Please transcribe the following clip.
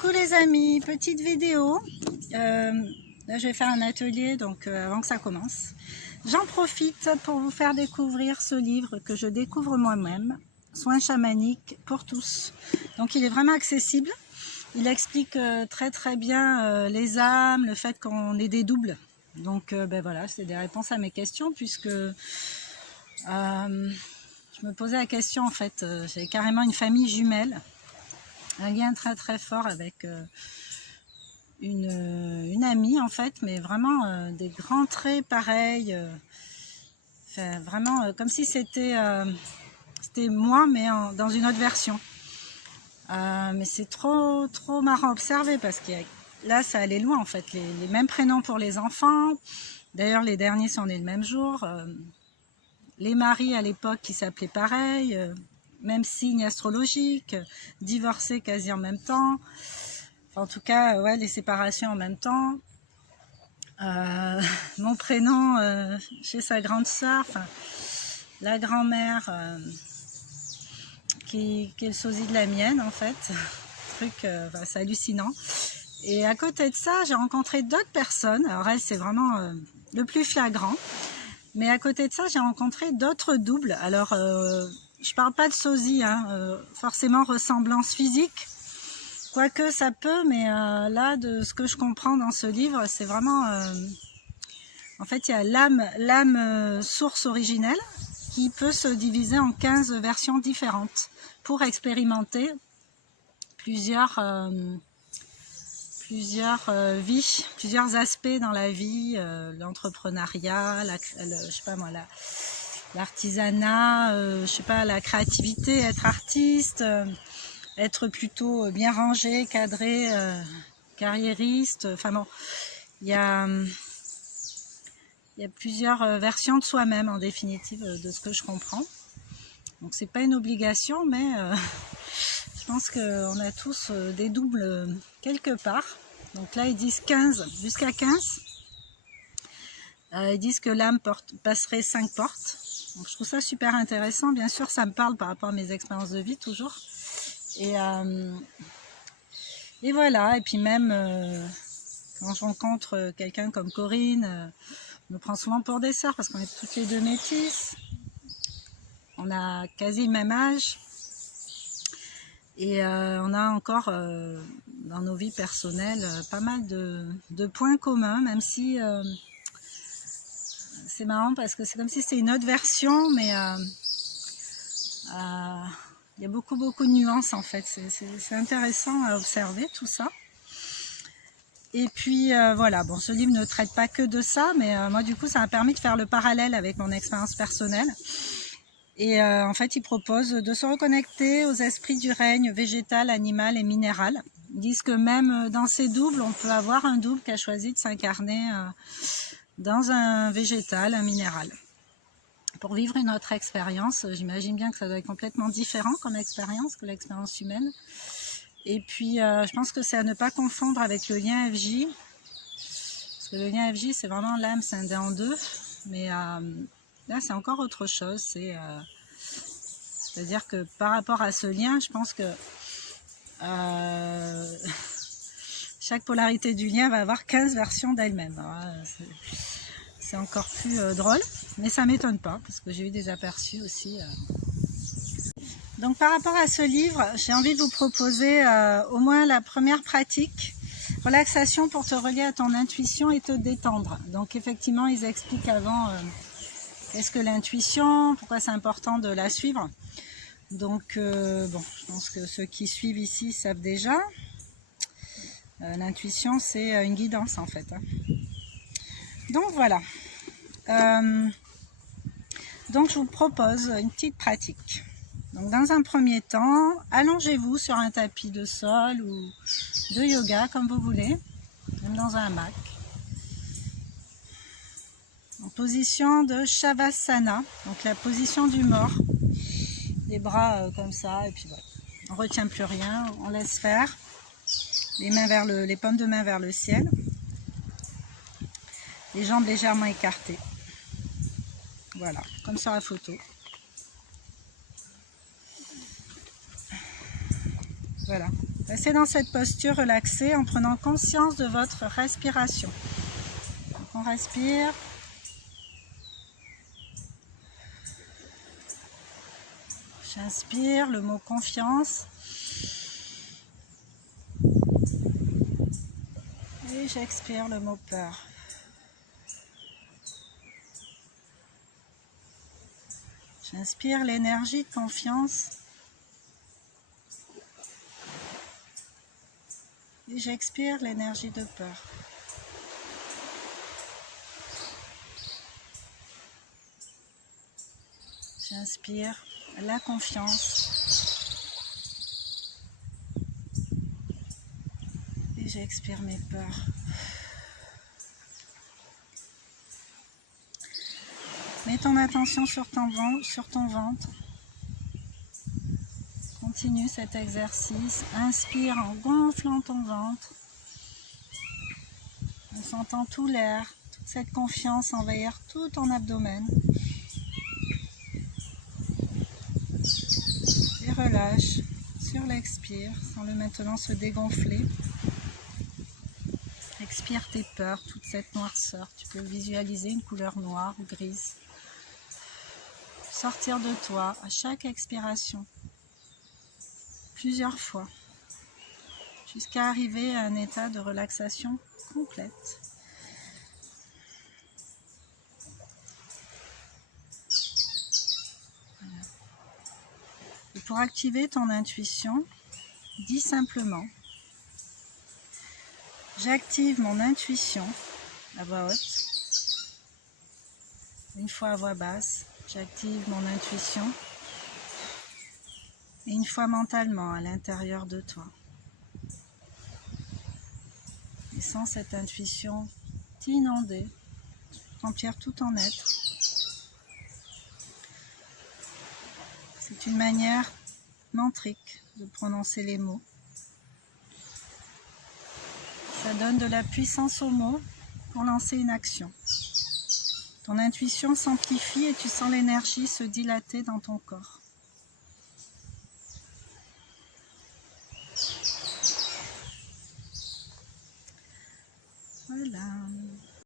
Coucou les amis, petite vidéo. Là je vais faire un atelier donc avant que ça commence. J'en profite pour vous faire découvrir ce livre que je découvre moi-même, Soins chamaniques pour tous. Donc il est vraiment accessible. Il explique très bien les âmes, le fait qu'on ait des doubles. Donc ben voilà, c'est des réponses à mes questions puisque je me posais la question en fait. J'ai carrément une famille jumelle. Un lien très fort avec une amie en fait, mais vraiment des grands traits pareils, enfin, vraiment comme si c'était moi mais dans une autre version. Mais c'est trop marrant à observer parce que là ça allait loin en fait, les mêmes prénoms pour les enfants, d'ailleurs les derniers sont nés le même jour, les maris à l'époque qui s'appelaient pareil, même signe astrologique, divorcés quasi en même temps, en tout cas ouais, les séparations en même temps, mon prénom chez sa grande sœur, enfin, la grand-mère qui est le sosie de la mienne en fait, truc c'est hallucinant. Et à côté de ça j'ai rencontré d'autres personnes, alors elle c'est vraiment le plus flagrant, mais à côté de ça j'ai rencontré d'autres doubles. Alors je parle pas de sosie, hein, forcément ressemblance physique, quoique ça peut, mais là de ce que je comprends dans ce livre, c'est vraiment en fait il y a l'âme source originelle qui peut se diviser en 15 versions différentes pour expérimenter plusieurs vies, plusieurs aspects dans la vie, l'entrepreneuriat, je sais pas moi, l'artisanat, je sais pas, la créativité, être artiste, être plutôt bien rangé, cadré, carriériste, enfin bon, il y a plusieurs versions de soi-même en définitive, de ce que je comprends. Donc c'est pas une obligation, mais je pense qu'on a tous des doubles quelque part. Donc là ils disent 15, jusqu'à 15. Ils disent que l'âme passerait 5 portes. Donc, je trouve ça super intéressant. Bien sûr, ça me parle par rapport à mes expériences de vie toujours. Et voilà. Et puis même quand je rencontre quelqu'un comme Corinne, on me prend souvent pour des sœurs parce qu'on est toutes les deux métisses. On a quasi le même âge. Et on a encore dans nos vies personnelles pas mal de points communs, même si c'est marrant parce que c'est comme si c'était une autre version, mais il y a beaucoup de nuances en fait. C'est intéressant à observer tout ça. Et puis voilà, bon, ce livre ne traite pas que de ça, mais moi du coup ça m'a permis de faire le parallèle avec mon expérience personnelle. Et en fait, ils proposent de se reconnecter aux esprits du règne végétal, animal et minéral. Ils disent que même dans ces doubles, on peut avoir un double qui a choisi de s'incarner dans un végétal, un minéral. Pour vivre une autre expérience, j'imagine bien que ça doit être complètement différent comme expérience que l'expérience humaine. Et puis, je pense que c'est à ne pas confondre avec le lien FJ. Parce que le lien FJ, c'est vraiment l'âme scindée en deux. Mais là, c'est encore autre chose. C'est-à-dire que par rapport à ce lien, je pense que chaque polarité du lien va avoir 15 versions d'elle-même. C'est encore plus drôle, mais ça ne m'étonne pas, parce que j'ai eu des aperçus aussi. Donc par rapport à ce livre, j'ai envie de vous proposer au moins la première pratique. Relaxation pour te relier à ton intuition et te détendre. Donc effectivement, ils expliquent avant qu'est-ce que l'intuition, pourquoi c'est important de la suivre. Donc bon, je pense que ceux qui suivent ici savent déjà. L'intuition, c'est une guidance en fait. Donc voilà. Donc je vous propose une petite pratique. Donc dans un premier temps, allongez-vous sur un tapis de sol ou de yoga comme vous voulez, même dans un hamac. En position de Shavasana, donc la position du mort. Les bras comme ça, et puis voilà. On ne retient plus rien, on laisse faire. Les paumes de main vers le ciel. Les jambes légèrement écartées. Voilà, comme sur la photo. Voilà, Restez dans cette posture relaxée en prenant conscience de votre respiration. Donc on respire. J'inspire le mot confiance. Et j'expire le mot peur. J'inspire l'énergie de confiance. Et j'expire l'énergie de peur. J'inspire la confiance. Et j'expire mes peurs. Mets ton attention sur ton ventre. Continue cet exercice. Inspire en gonflant ton ventre. En sentant tout l'air, toute cette confiance envahir tout ton abdomen. Et relâche sur l'expire, sans-le maintenant se dégonfler. Expire tes peurs, toute cette noirceur. Tu peux visualiser une couleur noire ou grise. Sortir de toi à chaque expiration, plusieurs fois, jusqu'à arriver à un état de relaxation complète. Voilà. Et pour activer ton intuition, dis simplement: j'active mon intuition à voix haute, une fois à voix basse. J'active mon intuition et une fois mentalement à l'intérieur de toi. Et sans cette intuition t'inonder, remplir tout ton être. C'est une manière mantrique de prononcer les mots. Ça donne de la puissance aux mots pour lancer une action. Ton intuition s'amplifie et tu sens l'énergie se dilater dans ton corps. Voilà.